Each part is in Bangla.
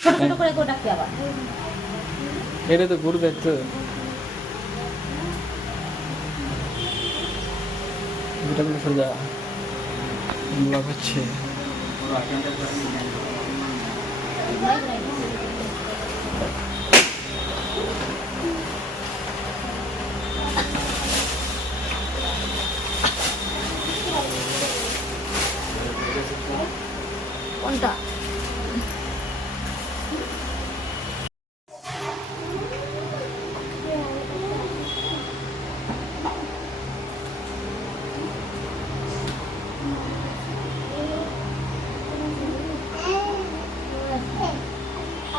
ছোট ছোট করে গোটা কি আবার। এটা তো ঘুরবে তো করে সোজা ব্লক হচ্ছে।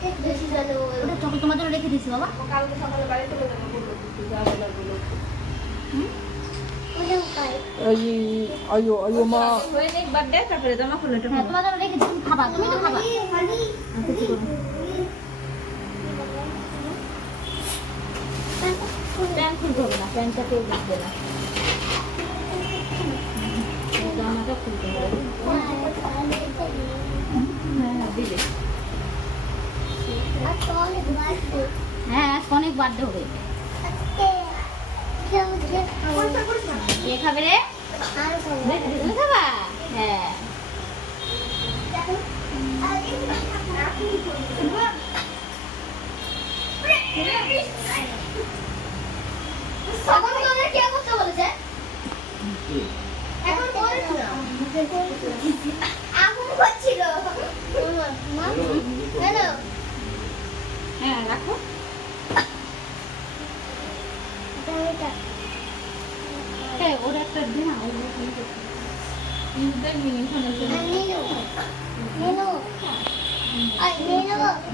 ওটা চকলেট তোমার জন্য রেখে দিয়েছি বাবা। এই আয়ো আয়ো মা। হ্যাঁ তোমার জন্য রেখে দিয়েছি তুমি খাবা তুমি তো খাবা। প্যান্ট খুলতে হবে না প্যান্টটা কেউ বুঝবে না। জামাটা খুলতে হবে। হ্যাঁ দিলে। হ্যাঁ আজকে অনেক বার্থডে হবে। কে খাবে রে? খাবা? হ্যাঁ। রাখো। হ্যাঁ ওর একটা দিন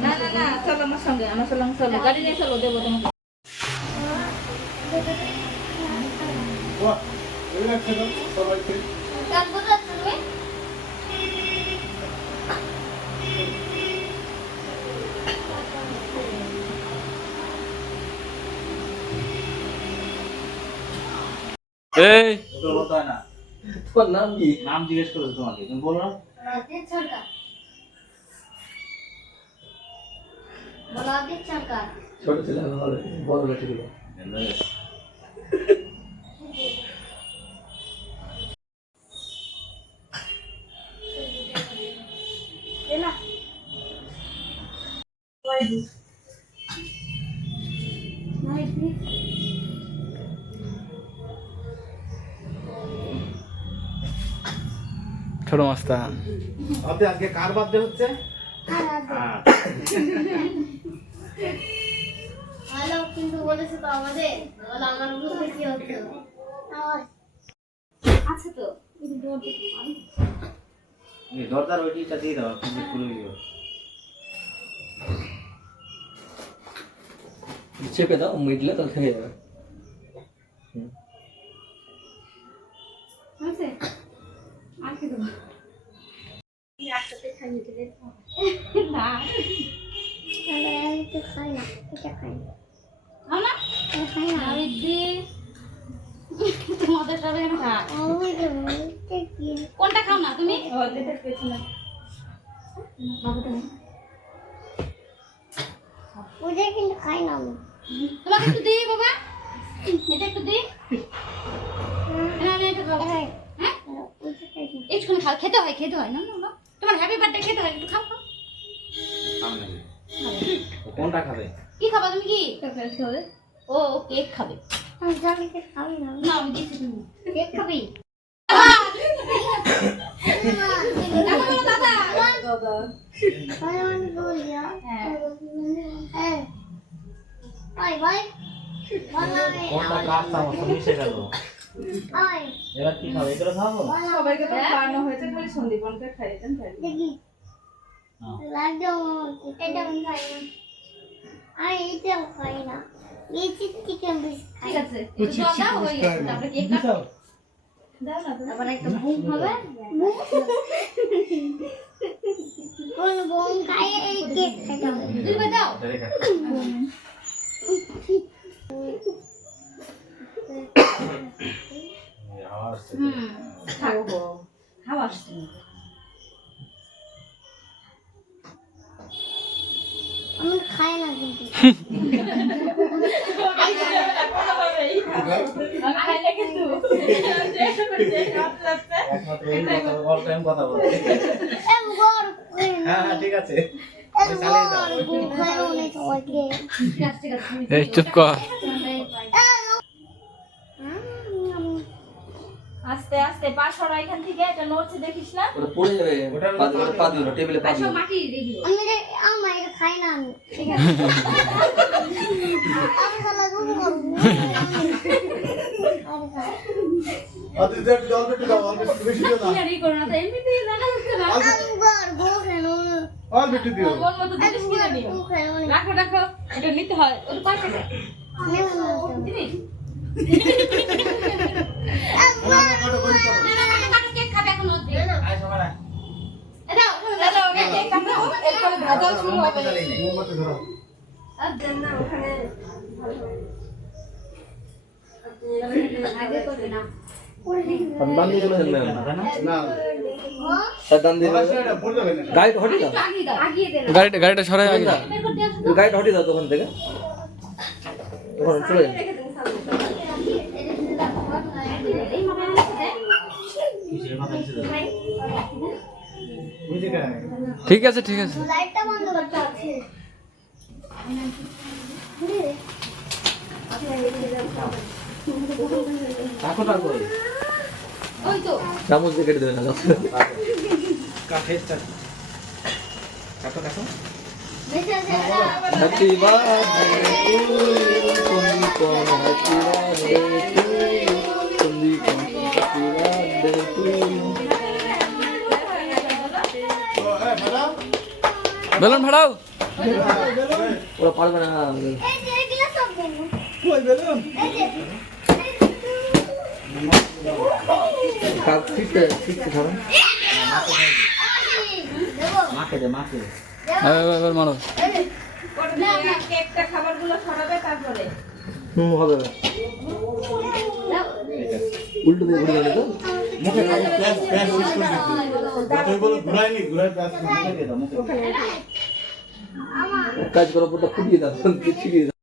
না না না না চলো আমার সঙ্গে আমার সঙ্গে চলো গাড়ি নিয়ে চলো দেবো তোমাকে। এই। তোর বলতে হয় না তোমার নাম কি? নাম জিজ্ঞেস করেছে তোমাকে তুমি বলো। না ছোট ছিল বড় বেশি দিল ছোট মাস্তা আজকে কার বার্থডে হচ্ছে? হ্যাঁ। কিন্তু বলেছে তো আমাদের বলে আমার বুঝতে কি হচ্ছে আছে তো দরজার ওইটিটা দিয়ে দাও খুলে দিও চেপে দাও মিটলে তাহলে থেকে যাবে আর কি দেবো একসাথে খাইয়ে দিলে না তাহলে আমি তো খাই না এটা খাই না খাও না এটা খাই না আমি দি তোমাদের সবাই আমি খা আমার এটা কি কোনটা খাও না তুমি তোমাকে একটু দিই বাবা খাও খেতে হয় খেতে হয়। না না তোমার হ্যাপি বার্থডে খেতে হয় একটু খাও খাবে কোনটা খাবে? কি খাবা তুমি কি? খাবে। ও কেক খাবে। আমি জানিকে খাই না। না আমি দিচ্ছি তুমি। কেক খাবি? হ্যাঁ। কোনটা কার সমস্যা মিশে গেল? ভাই এবার কি খাবে? এগুলো খাব? সবাইকে তো খাওয়ানো হয়েছে খালি সন্দীপনকে খাইয়েছেন তাই দেখি। হ্যাঁ। এটা আমি খাই না। আমি এটা খাই না। বেশি চিকেন বিস্কুট ঠিক আছে একটু হয়ে গেছে তারপরে কেক কাটো দাও না দাও। তারপর একটা বুম হবে? কোন বুম খাইয়ে এই কেক খেতে হবে দিদিভাই দাও। আসছে আমি খাই না কিন্তু। আমি খাইলে কিন্তু একমাত্র এই কথা অল টাইম কথা বলে এ গর হ্যাঁ হ্যাঁ ঠিক আছে এ গর বুম খাই অনেক সবাইকে ঠিক আছে ঠিক আছে এই চুপ কর আস্তে পা সরা এখান থেকে এটা নড়ছে দেখিস না? ওটা পড়ে যাবে পা দিও পা দিও টেবিলে পা দিও মাটি রেখে আমি আমার এটা খাই না আমি ঠিক আছে। আমি সালা বুম করব আমি দেখ অল্প একটু দাও অল্প একটু বেশি দিও না। কি করো না তো এমনিতেই দেখা যাচ্ছে না আমি গর গো খেলো অল্প একটু দিও। মন মতো জিনিস কিনে নিও বুম রাখো রাখো এটা নিতে হয় ওর পাশে দিবি আচ্ছা, কত করে দাও না না না কাটো কেক খাবে এখন ওর দিয়ে আয় সবাই না এ দাও চলো ওকে কেক কাটো এরপরে ভাজা শুরু হবে। না দান না না গাড়িটা সরাই আগে। গাড়িটা হটিয়ে দাও তখন থেকে। তখন চলে যান। এই ঠিক আছে ঠিক আছে। চামচ দিয়ে কেটে দেবে না বেশি আছে happy birthday to you Sandipan happy birthday দেবো মাকে দে মাকে এবার মারো না না কেকটা খাবারগুলো সরাবে হুম হবে উল্টো দিয়ে ঘুরে যাবে তো? মুখে প্যাস প্যাস শেষ করে দিচ্ছি যতই বলো ঘুরাইনি ঘুরাই প্যাস মুখে দিয়ে দাও মুখে কাজ করো পুরোটা ফুটিয়ে দাও ছিটিয়ে দাও